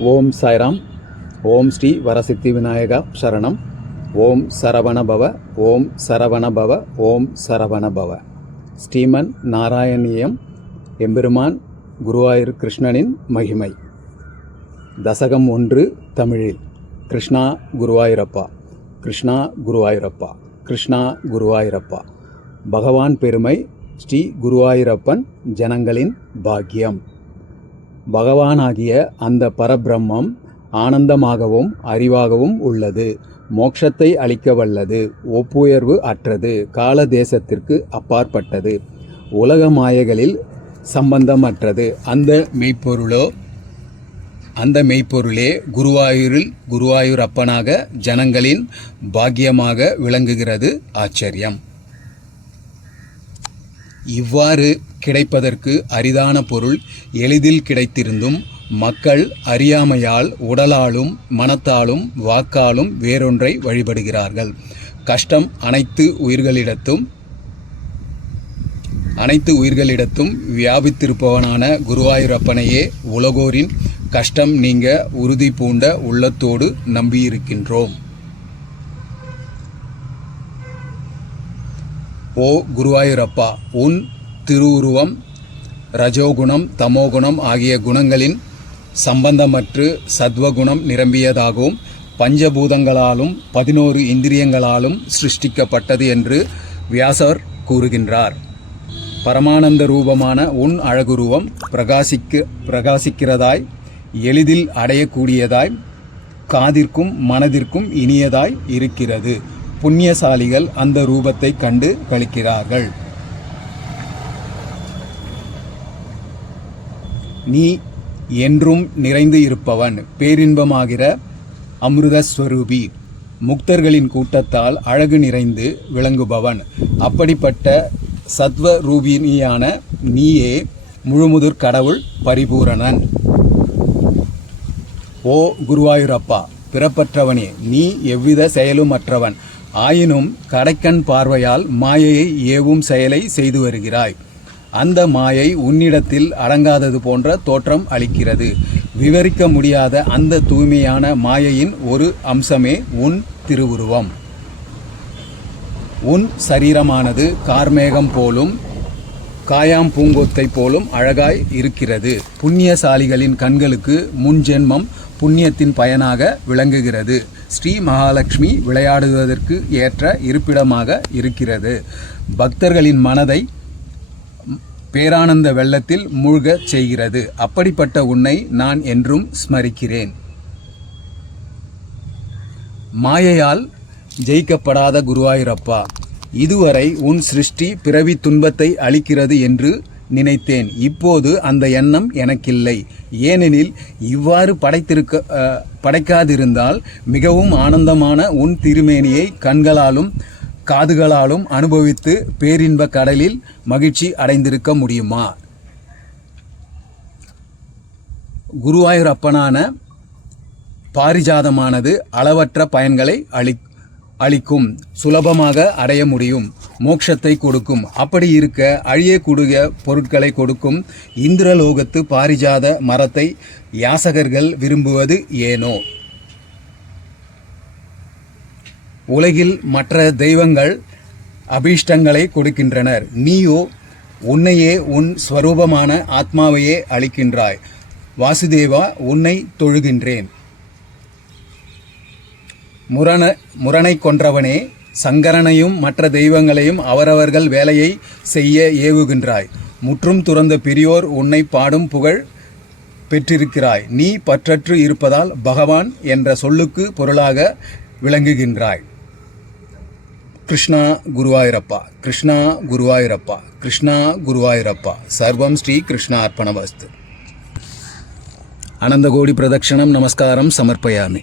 ஓம் சாய்ராம். ஓம் ஸ்ரீ வரசித்தி விநாயகா சரணம். ஓம் சரவணபவ. ஓம் சரவணபவ. ஓம் சரவணபவ. ஸ்ரீமன் நாராயணியம் எம்பெருமான் குருவாயூர் கிருஷ்ணனின் மகிமை. தசகம் 1 தமிழில். கிருஷ்ணா குருவாயூரப்பா, கிருஷ்ணா குருவாயூரப்பா, கிருஷ்ணா குருவாயூரப்பா. பகவான் பெருமை. ஸ்ரீ குருவாயூரப்பன் ஜனங்களின் பாக்கியம். பகவானாகிய அந்த பரபிரம்மம் ஆனந்தமாகவும் அறிவாகவும் உள்ளது. மோட்சத்தை அளிக்க வல்லது. ஒப்புயர்வு அற்றது. கால தேசத்திற்கு அப்பாற்பட்டது. உலக மாயைகளில் சம்பந்தமற்றது. அந்த மெய்ப்பொருளே குருவாயூர் அப்பனாக ஜனங்களின் பாக்கியமாக விளங்குகிறது. ஆச்சரியம். இவ்வாறு கிடைப்பதற்கு அரிதான பொருள் எளிதில் கிடைத்திருந்தும் மக்கள் அறியாமையால் உடலாலும் மனத்தாலும் வாக்காலும் வேறொன்றை வழிபடுகிறார்கள். கஷ்டம் அனைத்து உயிர்களிடத்தும் வியாபித்திருப்பவனான குருவாயூரப்பனையே உலகோரின் கஷ்டம் நீங்க உறுதி பூண்ட உள்ளத்தோடு நம்பியிருக்கின்றோம். ஓ குருவாயூரப்பா, உன் திருவுருவம் ரஜோகுணம் தமோகுணம் ஆகிய குணங்களின் சம்பந்தமற்று சத்வகுணம் நிரம்பியதாகவும் பஞ்சபூதங்களாலும் 11 இந்திரியங்களாலும் சிருஷ்டிக்கப்பட்டது என்று வியாசர் கூறுகின்றார். பரமானந்த ரூபமான உன் அழகுருவம் பிரகாசிக்கிறதாய், எளிதில் அடையக்கூடியதாய், காதிற்கும் மனதிற்கும் இனியதாய் இருக்கிறது. புண்ணியசாலிகள் அந்த ரூபத்தை கண்டு களிக்கிறார்கள். நீ என்றும் நிறைந்து இருப்பவன், பேரின்பமாகிற அமிர்தஸ்வரூபி, முக்தர்களின் கூட்டத்தால் அழகு நிறைந்து விளங்குபவன். அப்படிப்பட்ட சத்வ ரூபினியான நீயே முழுமுதற் கடவுள் பரிபூரணன். ஓ குருவாயூரப்பா, பிறப்பற்றவனே, நீ எவ்வித செயலுமற்றவன். ஆயினும் கடைக்கண் பார்வையால் மாயையை ஏவும் செயலை செய்து வருகிறாய். அந்த மாயை உன்னிடத்தில் அடங்காதது போன்ற தோற்றம் அளிக்கிறது. விவரிக்க முடியாத அந்த தூய்மையான மாயையின் ஒரு அம்சமே உன் திருவுருவம். உன் சரீரமானது கார்மேகம் போலும் காயாம் பூங்கொத்தை போலும் அழகாய் இருக்கிறது. புண்ணியசாலிகளின் கண்களுக்கு முன்ஜென்மம் புண்ணியத்தின் பயனாக விளங்குகிறது. ஸ்ரீ மகாலட்சுமி விளையாடுவதற்கு ஏற்ற இருப்பிடமாக இருக்கிறது. பக்தர்களின் மனதை பேரானந்த வெள்ளத்தில் மூழ்கச் செய்கிறது. அப்படிப்பட்ட உன்னை நான் என்றும் ஸ்மரிக்கிறேன். மாயையால் ஜெயிக்கப்படாத குருவாயூரப்பா, இதுவரை உன் சிருஷ்டி பிறவி துன்பத்தை அளிக்கிறது என்று நினைத்தேன். இப்போது அந்த எண்ணம் எனக்கில்லை. ஏனெனில் இவ்வாறு படைக்காதிருந்தால் மிகவும் ஆனந்தமான உன் திருமேனியை கண்களாலும் காதுகளாலும் அனுபவித்து பேரின்ப கடலில் மகிழ்ச்சி அடைந்திருக்க முடியுமா? குருவாயூரப்பனான பாரிஜாதமானது அளவற்ற பயன்களை அளிக்கும், சுலபமாக அடைய முடியும், மோட்சத்தை கொடுக்கும். அப்படி இருக்க அழியக்கூடிய பொருட்களை கொடுக்கும் இந்திரலோகத்து பாரிஜாத மரத்தை யாசகர்கள் விரும்புவது ஏனோ? உலகில் மற்ற தெய்வங்கள் அபீஷ்டங்களை கொடுக்கின்றனர். நீயோ உன்னையே, உன் ஸ்வரூபமான ஆத்மாவையே அளிக்கின்றாய். வாசுதேவா, உன்னை தொழுகின்றேன். முரணை கொன்றவனே, சங்கரனையும் மற்ற தெய்வங்களையும் அவரவர்கள் வேலையை செய்ய ஏவுகின்றாய். முற்றும் துறந்த பெரியோர் உன்னை பாடும் புகழ் பெற்றிருக்கிறாய். நீ பற்றற்று இருப்பதால் பகவான் என்ற சொல்லுக்கு பொருளாக விளங்குகின்றாய். கிருஷ்ணா குருவாயூரப்பா, கிருஷ்ணா குருவாயூரப்பா, கிருஷ்ணா குருவாயூரப்பா. சர்வம் ஸ்ரீ கிருஷ்ணா அர்ப்பணமஸ்து. அனந்தகோடி பிரதட்சணம் நமஸ்காரம் சமர்ப்பயாமி.